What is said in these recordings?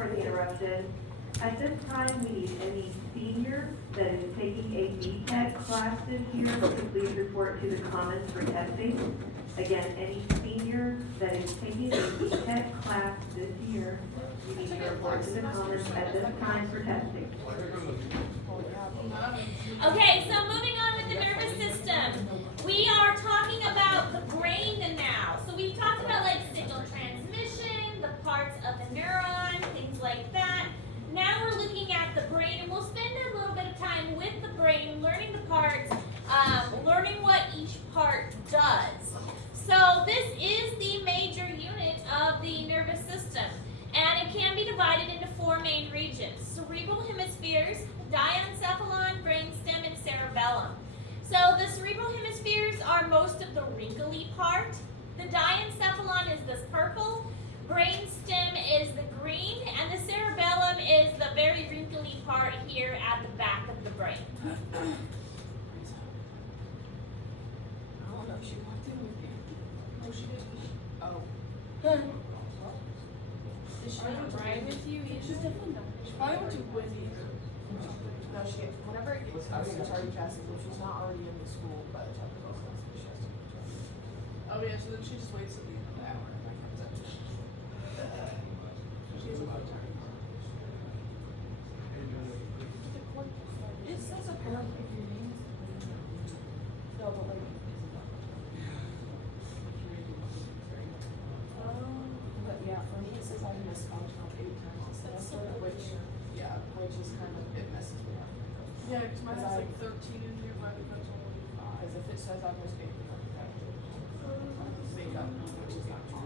for the interruption. At this time, we need any senior that is taking a BTEC class this year to please report to the Commons for testing. Again, any senior that is taking a BTEC class this year, you need to report to the Commons at this time for testing. Okay, so moving on with the nervous system. We are talking about the brain now. So we've talked about like signal transmission, the parts of the neuron, things like that. Now we're looking at the brain, and we'll spend a little bit of time with the brain, learning the parts, learning what each part does. So this is the major unit of the nervous system, and it can be divided into four main regions: cerebral hemispheres, diencephalon, brainstem, and cerebellum. So the cerebral hemispheres are most of the wrinkly part. The diencephalon is this purple, brainstem is the green, and the cerebellum is the very wrinkly part here at the back of the brain. I don't know if she walked in with you. Oh, she did. Oh. Did she not ride with you? She's definitely not. She probably went to Wendy's. No, whenever it gets close to tardy passing, if she's not already in the school by the time it goes on, she has to go to Oh yeah, so then she just waits till the end of the hour and then comes up. She's a lot tired. It says apparently if your name is. No, but like. But yeah, for me it says I misspelled about 8 times instead of 4, which is kind of, it messes me up. Yeah, because mine has like 13 in here, but it's only 5. Because if it says I misspelled it, make up, which is not true.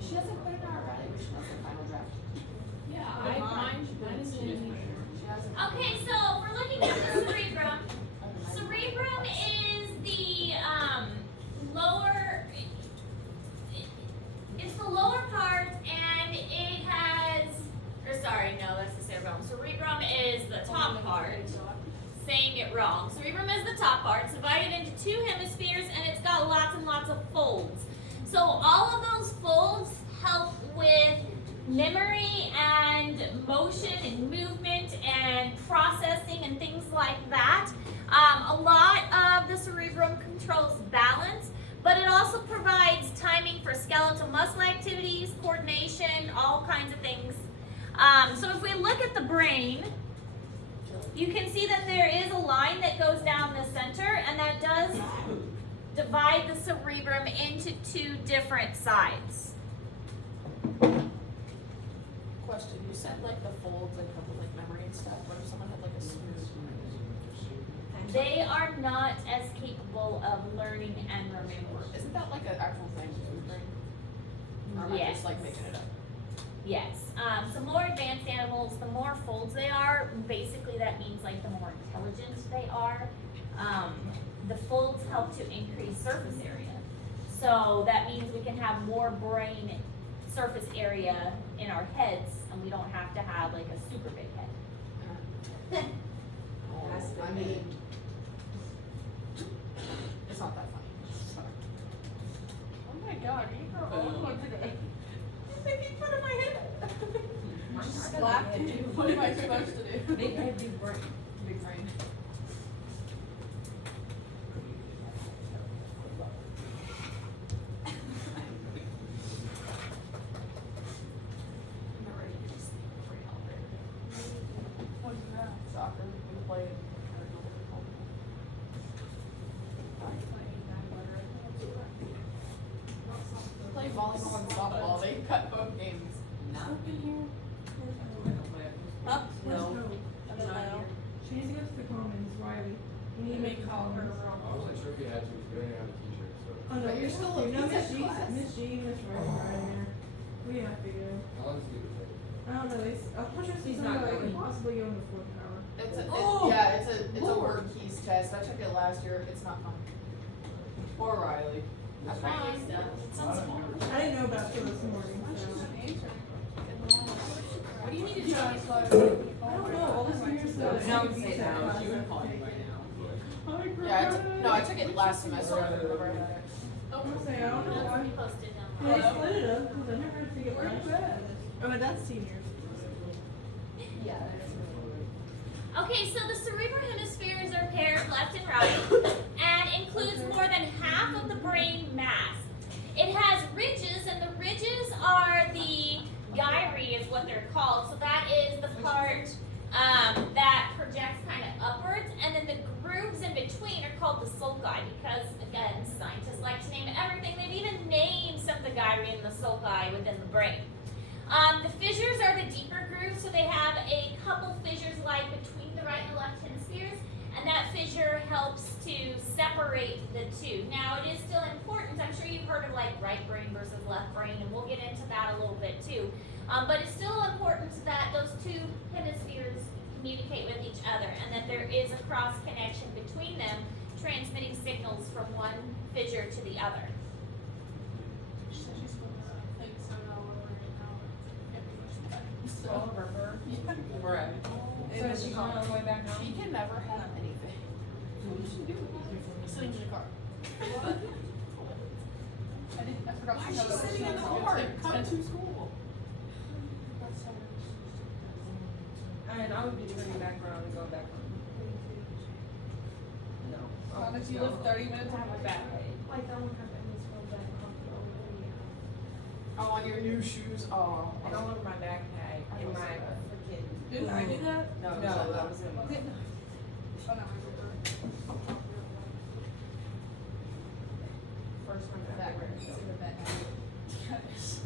She hasn't put it in already, but she does the final draft. Yeah, mine is in here. She hasn't. Okay, so we're looking at the cerebrum. Cerebrum is the lower, it's the lower part, and it has, or sorry, no, that's the cerebellum. Cerebrum is the top part. Saying it wrong. Cerebrum is the top part. It's divided into two hemispheres, and it's got lots and lots of folds. So all of those folds help with memory and motion and movement and processing and things like that. A lot of the cerebrum controls balance, but it also provides timing for skeletal muscle activities, coordination, all kinds of things. So if we look at the brain, you can see that there is a line that goes down the center, and that does divide the cerebrum into two different sides. Question, you said like the folds and like memory and stuff. What if someone had like a smooth? They are not as capable of learning and remembering. Isn't that like an actual thing with the brain? Or am I Yes. just like making it up? Yes. So more advanced animals, the more folds they are, basically that means like the more intelligent they are. The folds help to increase surface area. So that means we can have more brain surface area in our heads, and we don't have to have like a super big head. I mean, it's not that funny. Sorry. Oh my god, you are all going today. You're making fun of my head. Just laughed at you. What am I supposed to do? Big head, big brain. Big brain. I'm not ready to get to sleep right now, babe. What's that? Soccer, we play. I don't know what they're called. Play volleyball and softball. They cut both games. Not in here. Huh? No. I don't know. She needs to go to the Commons, Riley. We need to make a call her. I wasn't sure if you had to, because we didn't have a teacher, so. Oh, no, But you're you're still still, a no, Miss pizza G, class. Miss G, Miss Riley are in there. We have to go. How long does it take? I don't know, I'm pretty sure she's not going to possibly go in the 4th hour. It's a word keys test. I took it last year. It's not fun. Poor Riley. That's friendly stuff. I didn't know about it this morning, so. What do you need to do? I don't know, all this weird stuff. Don't say that. last semester. I never had it. I'm gonna say, I don't know That's why. be posted down They below. split it up, cause I never had to get Where's lunch. that? Oh, but that's seniors. Yeah, that is Okay, so the cerebral hemispheres are paired left and right and includes more than half of the brain mass. It has ridges, and the ridges are the gyri is what they're called. So that is the part that projects kind of upwards, and then the grooves in between are called the sulci because, again, scientists like to name everything. They've even named some of the gyri in the sulci within the brain. The fissures are the deeper grooves, so they have a couple fissures like between the right and the left hemispheres, and that fissure helps to separate the two. Now, it is still important. I'm sure you've heard of like right brain versus left brain, and we'll get into that a little bit too. But it's still important that those two hemispheres communicate with each other, and that there is a cross connection between them, transmitting signals from one fissure to the other. She said she's going to think soda all over it now. all over her. Right. And So is she going all the way back home? She can never have anything. What does she do? Sitting in the car. I forgot Why she is she had sitting in the those- car? Come to school. And I would be turning back around and going back home. No. Not if you live 30 minutes on the back. Like, I don't have any smell that comfortable. Oh, on your new shoes. Oh. I don't want my backpack in my freaking. Didn't I do that? No, that was in. Okay. Oh, no, I remember. First time That ever. it's in the bed. Yes.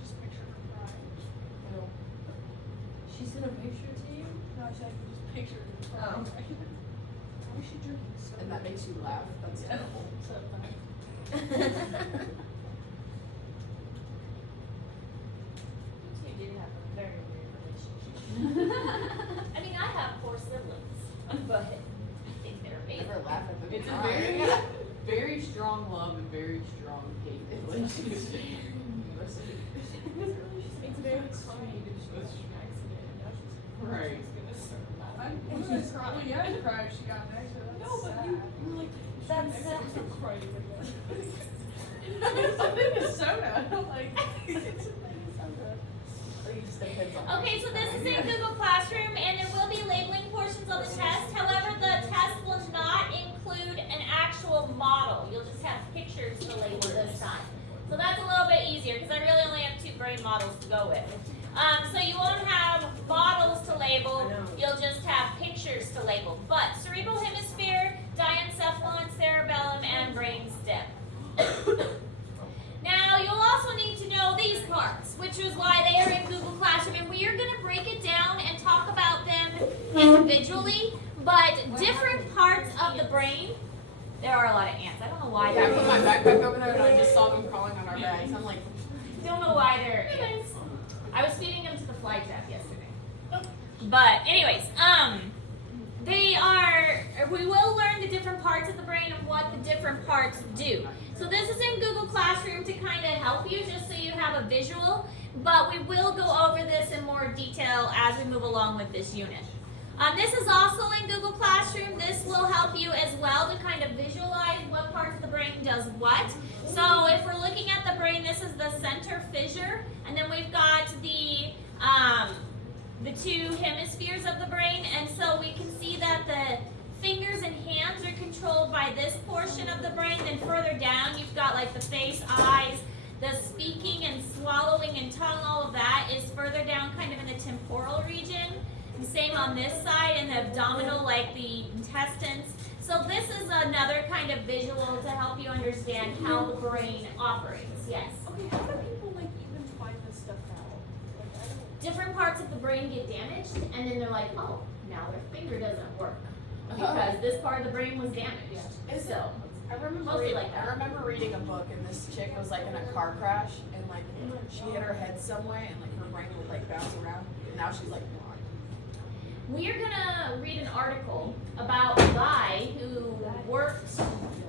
Just picture her crying. She sent a picture to you? No, I said I could just picture her Oh. crying. Why is she drinking soda? And that makes you laugh. That's Yeah. terrible. So bad. You two do have a very weird relationship. I mean, I have 4 siblings, but I think they're amazing. Never laugh at the It's a time. very strong love and very strong hate relationship. It's very sweet. It's just an accident. And now she's Right. I'm just crying. Yeah, I cried. She got next to her. No, but you were like, That's sad. I'm crying. It's a thing of soda. Like, it's a thing of soda. It just depends on. Okay, so this is in Google Classroom, and there will be labeling portions of the test. However, the test will not include an actual model. You'll just have pictures to label this time. So that's a little bit easier, because I really only have 2 brain models to go with. So you won't have models to label, you'll just have pictures to label. But cerebral hemisphere, diencephalon, cerebellum, and brainstem. Now, you'll also need to know these parts, which is why they are in Google Classroom, and we are going to break it down and talk about them individually, but different parts of the brain. There are a lot of ants. I don't know why Yeah, I they're put my backpack over there and I just saw them crawling on our bags. I'm like, don't know why they're ants. I was feeding them to the fly trap yesterday. But anyways, we will learn the different parts of the brain and what the different parts do. So this is in Google Classroom to kind of help you, just so you have a visual, but we will go over this in more detail as we move along with this unit. This is also in Google Classroom. This will help you as well to kind of visualize what parts of the brain does what. So if we're looking at the brain, this is the center fissure, and then we've got the 2 hemispheres of the brain, and so we can see that the fingers and hands are controlled by this portion of the brain. Then further down, you've got like the face, eyes, the speaking and swallowing and tongue, all of that is further down kind of in the temporal region. The same on this side, and the abdominal, like the intestines. So this is another kind of visual to help you understand how the brain operates. Yes. Okay, how do people like even find this stuff out? Like, I don't. Different parts of the brain get damaged, and then they're like, oh, now their finger doesn't work because this part of the brain was damaged. Is So I remember Mostly like that. I remember reading a book and this chick was like in a car crash and like she hit her head some way and like her brain would like bounce around and now she's like blind. we're gonna read an article about a guy who worked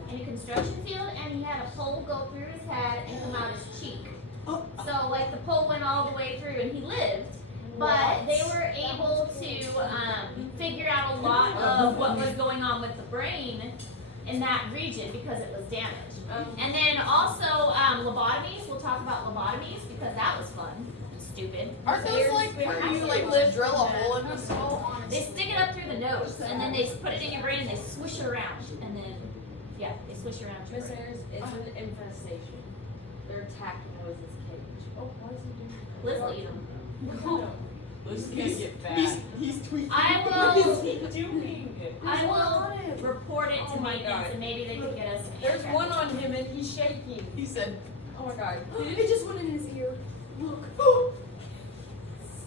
in a construction field, and he had a pole go through his head and come out his cheek. So like the pole went all the way through and he lived. But they were able to figure out a lot of what was going on with the brain in that region because it was damaged. And then also lobotomies. We'll talk about lobotomies because that was fun. Stupid. Aren't those like where you like drill a hole in the skull? They stick it up through the nose and then they put it in your brain and they swish it around and then they swish around your Miss brain. Ayers, it's an infestation. They're attacking Liz's cage. Oh, why is he doing Liz will eat 'em. Liz gonna get fat. He's tweaking. I What will. is he doing? I will report it to Oh my maintenance God. and maybe they can get us. There's one on him and he's shaking. He said, Oh my god. It just went in his ear. Look.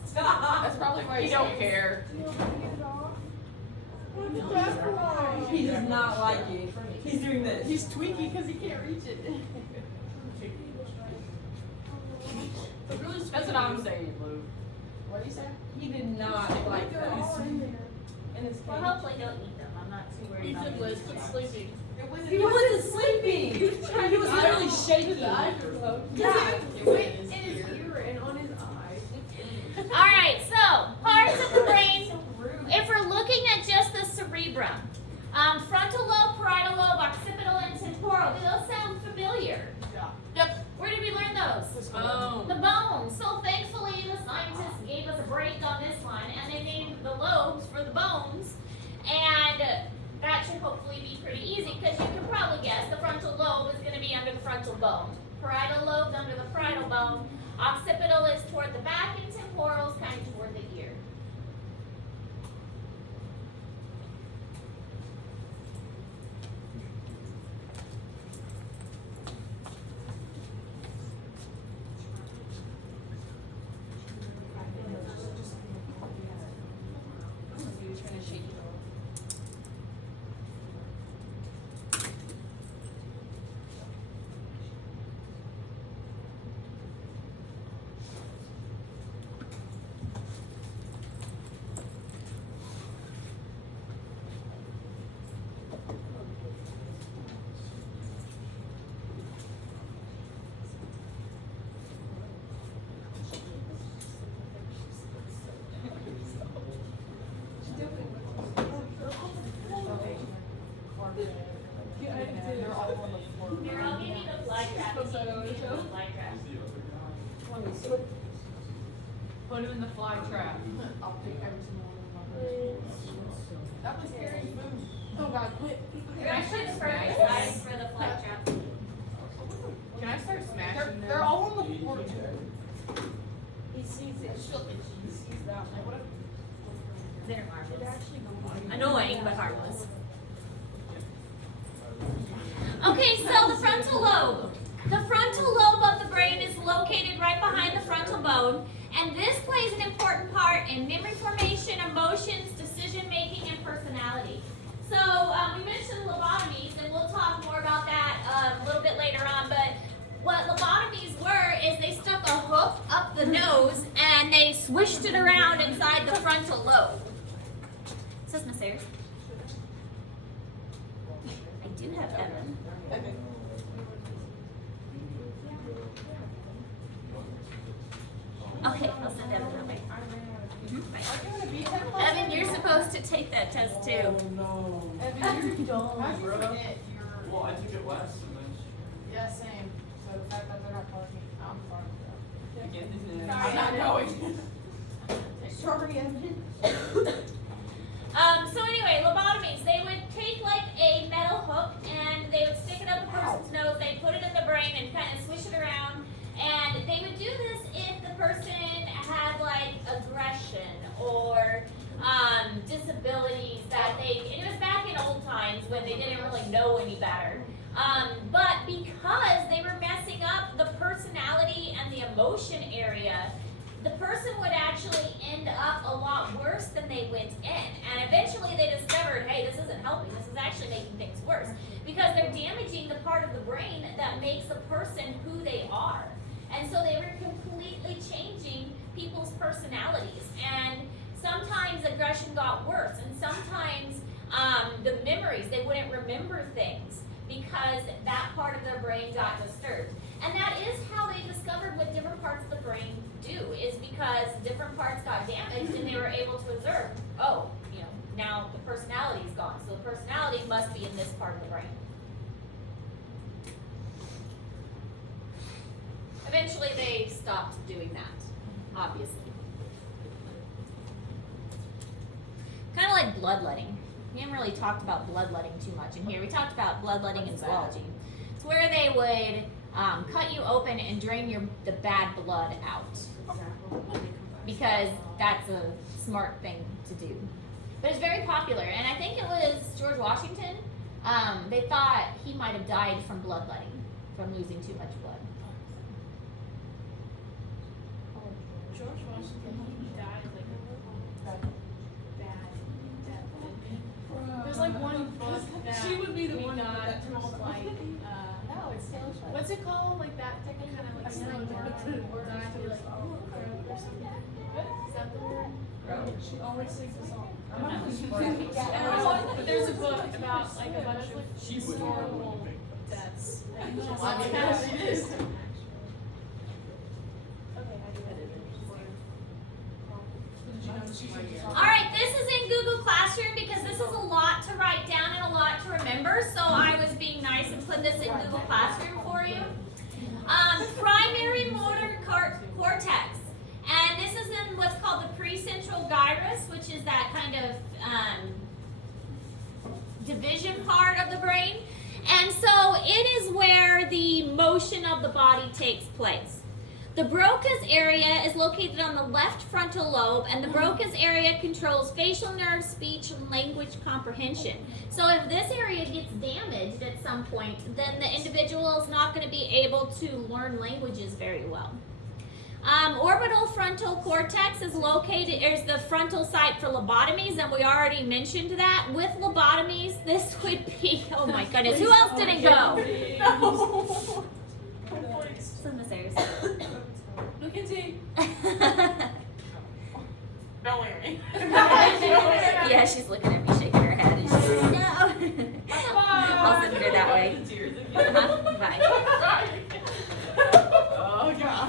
Stop. that's probably why He he's don't care. Do you know how to get it off? He does not like it. He's doing this. He's tweaking because he can't reach it. That's what I'm saying, Lou. What did he say? He did not like They're all that. in there. In his Well, cage. hopefully he'll eat them. I'm not too worried about it. Liz, quit sleeping. He wasn't sleeping. He was literally shaking. Yeah. It went in his ear and on his eye. All right, so parts of the brain. If we're looking at just the cerebrum, frontal lobe, parietal lobe, occipital, and temporal. Do those sound familiar? Yeah. Yep. Where did we learn those? The bones. So thankfully, the scientists gave us a break on this one, and they named the lobes for the bones, and that should hopefully be pretty easy because you can probably guess the frontal lobe is going to be under the frontal bone. Parietal lobe under the parietal bone. Occipital is toward the back, and temporal is kind of toward the ear. They're all on the floor. Here, I'll give you the fly trap. Put that on the show. Fly trap. Put him in the fly trap. I'll pick every single one of them. That was scary food. Oh God, quit. You're actually the perfect size for the fly trap. Can I start smashing They're all on the floor too. He sees it. He sees that. Like, what if They're harmless. Annoying, but harmless. Okay, so the frontal lobe. The frontal lobe of the brain is located right behind the frontal bone, and this plays an important part in memory formation, emotions, decision making, and personality. So we mentioned lobotomies, and we'll talk more about that a little bit later on, but what lobotomies were is they stuck a hook up the nose and they swished it around inside the frontal lobe. Is this Miss Ayers? I do have Evan. Okay, I'll send Evan that way. Evan, you're supposed to take that test too. Evan, you're dumb. How'd you forget your... Well, I took it last and then. Yeah, same. So the fact that they're not parking, I'm fine with Again, this is that. I'm not going. Strawberry Evan. So anyway, lobotomies, they would take like a metal hook and they would stick it up a person's nose, they'd put it in the brain and kind of swish it around. And they would do this if the person had like aggression or disabilities that it was back in old times when they didn't really know any better. But because they were messing up the personality and the emotion area, the person would actually end up a lot worse than they went in. And eventually they discovered, hey, this isn't helping, this is actually making things worse. Because they're damaging the part of the brain that makes the person who they are. And so they were completely changing people's personalities. And sometimes aggression got worse, and sometimes the memories, they wouldn't remember things because that part of their brain got disturbed. And that is how they discovered what different parts of the brain do, is because different parts got damaged and they were able to observe, oh, you know, now the personality is gone, so the personality must be in this part of the brain. Eventually they stopped doing that, obviously. Kind of like bloodletting. We haven't really talked about bloodletting too much in here. We talked about bloodletting in zoology. It's where they would cut you open and drain the bad blood out. Because that's a smart thing to do. But it's very popular, and I think it was George Washington. They thought he might have died from bloodletting, from losing too much blood. George Washington, he died like a bad death, didn't he? There's like one book that She would be the we one got that from told like, No, it's Taylor Swift. what's it called? Like that kind of like I know, or but something. or something. Is that the word? She always sings a song. But there's a book about like a bunch of historical deaths. I mean, yeah, she is. Alright, this is in Google Classroom because this is a lot to write down and a lot to remember, so I was being nice and put this in Google Classroom for you. Primary motor cortex. And this is in what's called the precentral gyrus, which is that kind of division part of the brain. And so it is where the motion of the body takes place. The Broca's area is located on the left frontal lobe, and the Broca's area controls facial nerves, speech, and language comprehension. So if this area gets damaged at some point, then the individual is not going to be able to learn languages very well. Orbital frontal cortex is the frontal site for lobotomies, and we already mentioned that. With lobotomies, this would be, oh my goodness, who else didn't go? It's in this area. Mackenzie. Don't look at me. Yeah, she's looking at me, shaking her head, and she's like, no. I'll send her that way. Tears again. Bye. Oh god.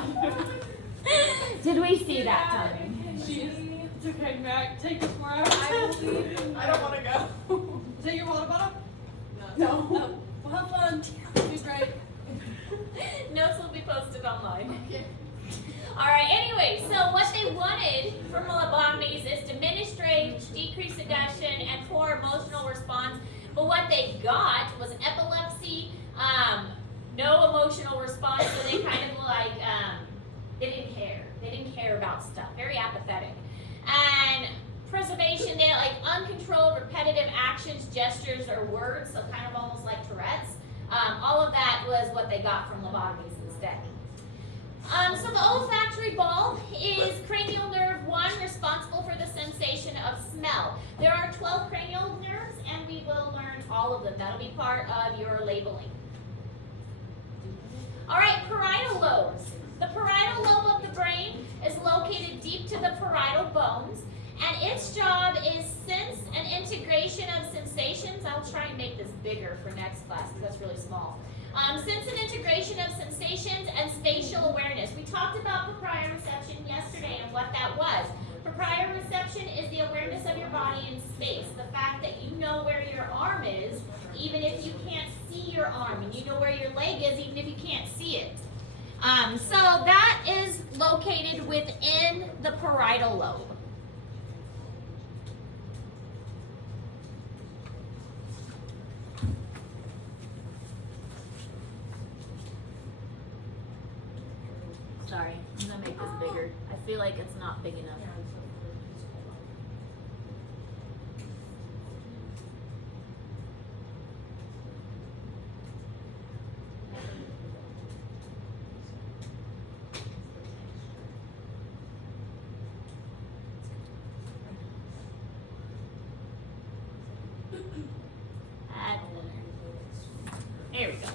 Did we see that coming? It's okay, Mac. Take this wherever I will leave. I don't want to go. Take your water bottle. No. Well, have fun. Be great. Notes will be posted online. Alright, anyway, so what they wanted from lobotomies is diminished rage, decreased aggression, and poor emotional response. But what they got was epilepsy, no emotional response, so they kind of like, they didn't care. They didn't care about stuff. Very apathetic. And preservation, they like uncontrolled repetitive actions, gestures, or words, so kind of almost like Tourette's. All of that was what they got from lobotomies instead. So the olfactory bulb is cranial nerve 1, responsible for the sensation of smell. There are 12 cranial nerves, and we will learn all of them. That'll be part of your labeling. All right, parietal lobes. The parietal lobe of the brain is located deep to the parietal bones, and its job is sense and integration of sensations. I'll try and make this bigger for next class because that's really small. Sense and integration of sensations and spatial awareness. We talked about proprioception yesterday and what that was. Proprioception is the awareness of your body in space. The fact that you know where your arm is, even if you can't see your arm, and you know where your leg is, even if you can't see it. So that is located within the parietal lobe. Sorry, I'm gonna make this bigger. I feel like it's not big enough. There we go.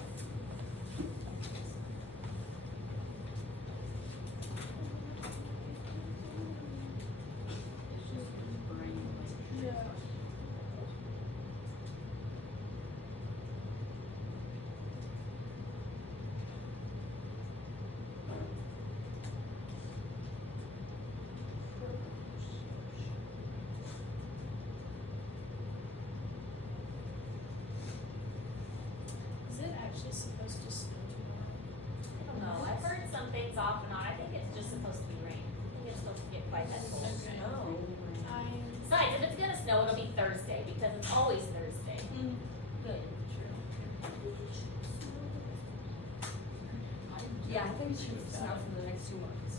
least shoot for snow for the next 2 months.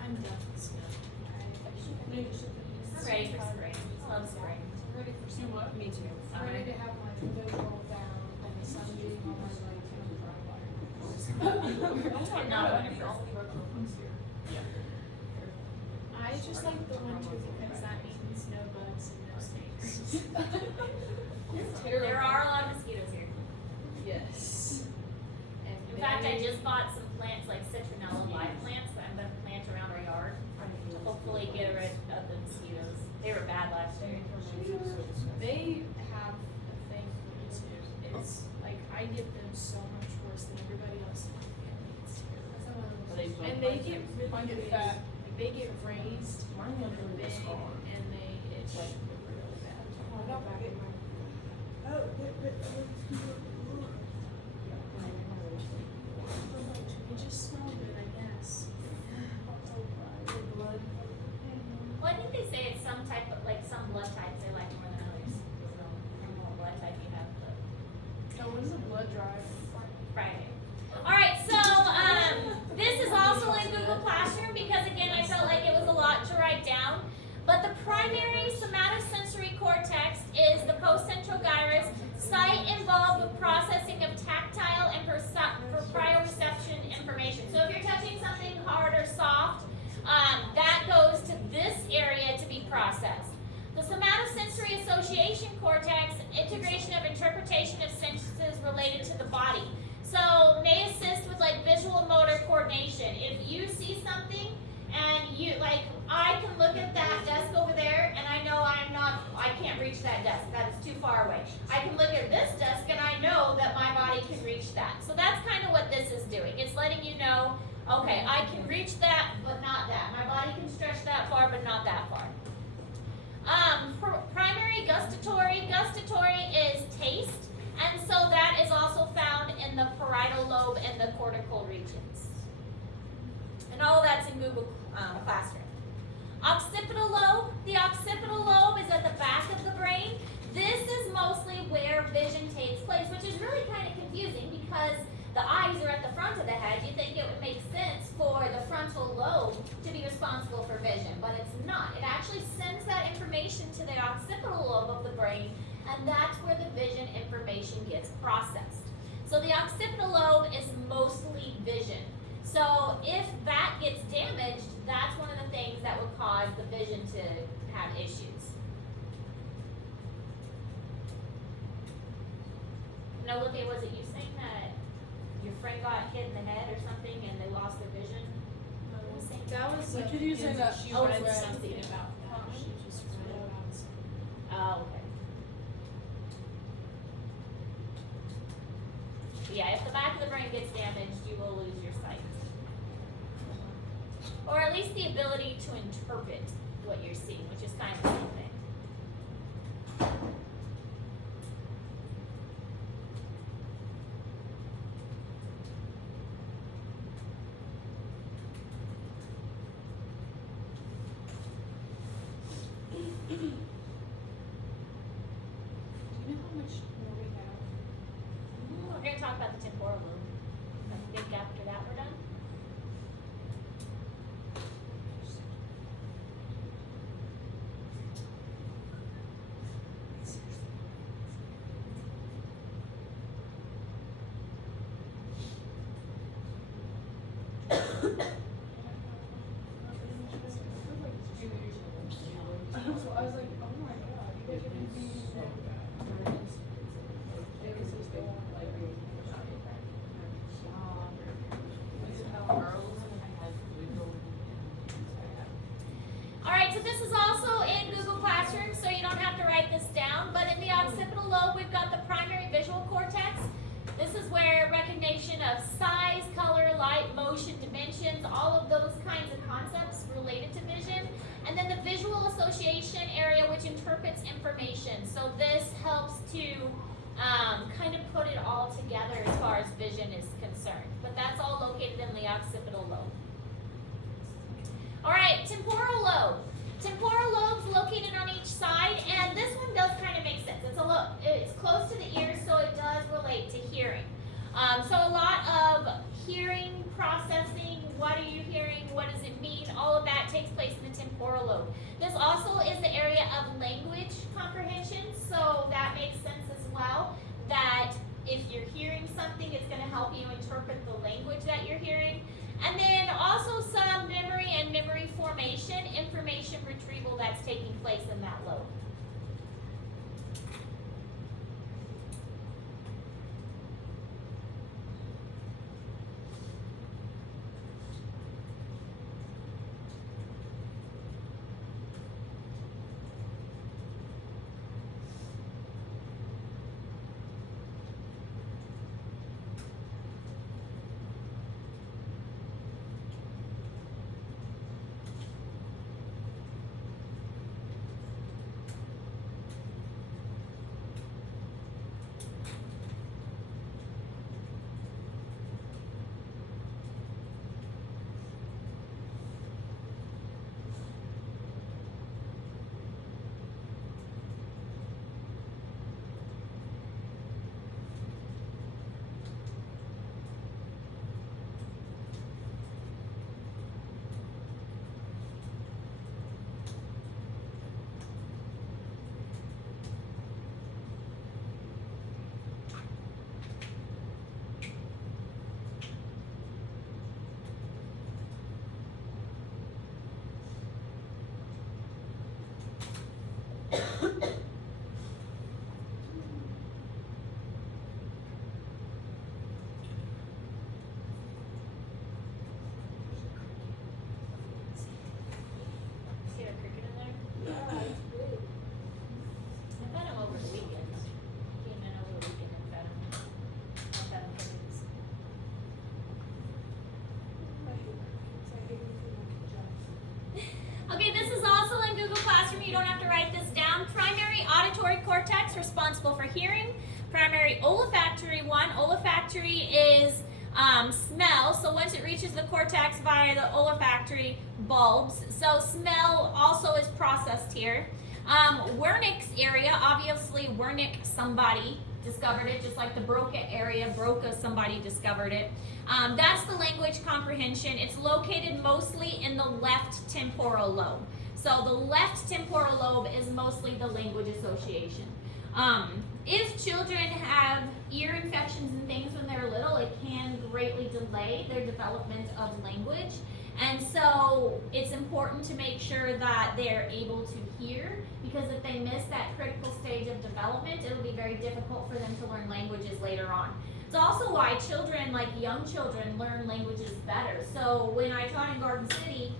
I'm done with snow. I'm ready for spring. I love spring. I'm ready for Do what? Me too. I'm ready to have my windows rolled down and the sun beating on my legs and the dry water. Not winter. I just like the winter because that means no bugs and no snakes. There are a lot of mosquitoes here. Yes. In fact, I just bought some plants like citronella live plants that I'm gonna plant around our yard to hopefully get rid of the mosquitoes. They were bad last year. They have a thing for me too. It's like I get them so much worse than everybody else in my family. It's terrible. And they get really Mine get big. fat. Like, they get raised Mine get really really big scar. and they itch really bad. Oh, no, I get mine. Oh, They just smell good, I guess. Well, I think they say it's some type of, like, some blood types they like more than others. So, I don't know what blood type you have, but So when's the blood drive? Friday. Alright, so, this is also in Google Classroom because again, I felt like it was a lot to write down. But the primary somatosensory cortex is the postcentral gyrus, site involved with processing of tactile and proprioception information. So if you're touching something hard or soft, that goes to this area to be processed. The somatosensory association cortex, integration of interpretation of senses related to the body. So may assist with like visual motor coordination. If you see something and you like, I can look at that desk over there and I know I can't reach that desk. That is too far away. I can look at this desk and I know that my body can reach that. So that's kind of what this is doing. It's letting you know, okay, I can reach that, but not that. My body can stretch that far, but not that far. Primary gustatory. Gustatory is taste, and so that is also found in the parietal lobe and the cortical regions. And all of that's in Google Classroom. Occipital lobe. The occipital lobe is at the back of the brain. This is mostly where vision takes place, which is really kind of confusing because the eyes are at the front of the head. You'd think it would make sense for the frontal lobe to be responsible for vision, but it's not. It actually sends that information to the occipital lobe of the brain, and that's where the vision information gets processed. So the occipital lobe is mostly vision. So if that gets damaged, that's one of the things that would cause the vision to have issues. Now, Olivia, was it you saying that your friend got hit in the head or something and they lost their vision? Who was saying That was What did you say that- she Oh, read it's something something. about that. She just read about something. Oh, okay. But yeah, if the back of the brain gets damaged, you will lose your sight. Or at least the ability to interpret what you're seeing, which is kind of the same thing. Do you know how much more we have? We're going to talk about the temporal lobe. I think after that we're done. So I was like, oh my god, you guys are gonna be Alright, so this is also in Google Classroom, so you don't have to write this down, but in the occipital lobe, we've got the primary visual cortex. This is where recognition of size, color, light, motion, dimensions, all of those kinds of concepts related to vision. And then the visual association area, which interprets information. So this helps to kind of put it all together as far as vision is concerned. But that's all located in the occipital lobe. All right, temporal lobe. Temporal lobe's located on each side, and this one does kind of make sense. It's close to the ears, so it does relate to hearing. So a lot of hearing processing, what are you hearing, what does it mean, all of that takes place in the temporal lobe. This also is the area of language comprehension, so that makes sense as well, that if you're hearing something, it's going to help you interpret the language that you're hearing. And then also some memory and memory formation, information retrieval that's taking place in that lobe. See a cricket in there? I fed him over the weekend. He came in over the weekend and fed him. I fed him crickets. Okay, this is also in Google Classroom. You don't have to write this down. Primary auditory cortex, responsible for hearing. Primary olfactory one. Olfactory is smell. So once it reaches the cortex via the olfactory bulbs. So smell also is processed here. Wernicke's area, obviously Wernicke, somebody discovered it, just like the Broca area, Broca, somebody discovered it. That's the language comprehension. It's located mostly in the left temporal lobe. So the left temporal lobe is mostly the language association. If children have ear infections and things when they're little, it can greatly delay their development of language. And so it's important to make sure that they're able to hear, because if they miss that critical stage of development, it'll be very difficult for them to learn languages later on. It's also why children, like young children, learn languages better. So when I taught in Garden City,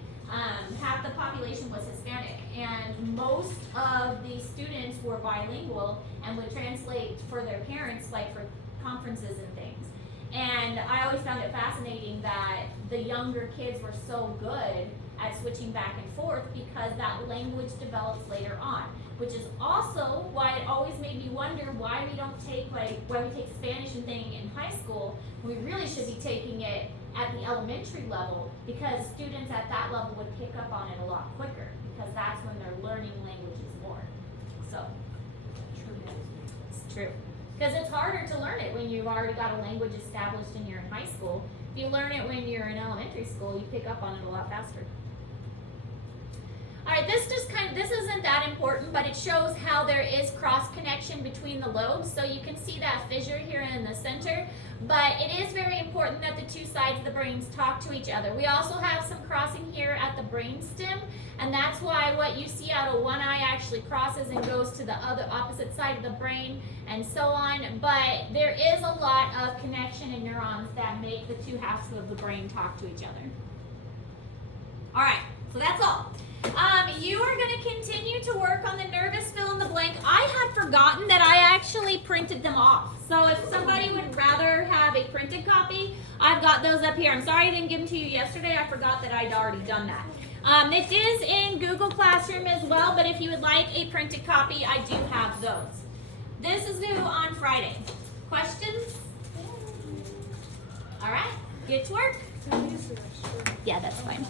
half the population was Hispanic, and most of the students were bilingual and would translate for their parents, like for conferences and things. And I always found it fascinating that the younger kids were so good at switching back and forth, because that language develops later on, which is also why it always made me wonder why we don't take, why we take Spanish and thing in high school. We really should be taking it at the elementary level, because students at that level would pick up on it a lot quicker, because that's when they're learning languages more. So, it's true. Because it's harder to learn it when you've already got a language established and you're in high school. If you learn it when you're in elementary school, you pick up on it a lot faster. Alright, this isn't that important, but it shows how there is cross connection between the lobes. So you can see that fissure here in the center, but it is very important that the two sides of the brains talk to each other. We also have some crossing here at the brain stem, and that's why what you see out of one eye actually crosses and goes to the other opposite side of the brain, and so on. But there is a lot of connection in neurons that make the two halves of the brain talk to each other. Alright, so that's all. You are going to continue to work on the nervous fill in the blank. I had forgotten that I actually printed them off. So if somebody would rather have a printed copy, I've got those up here. I'm sorry I didn't give them to you yesterday. I forgot that I'd already done that. It is in Google Classroom as well, but if you would like a printed copy, I do have those. This is due on Friday. Questions? All right, get to work. Yeah, that's fine.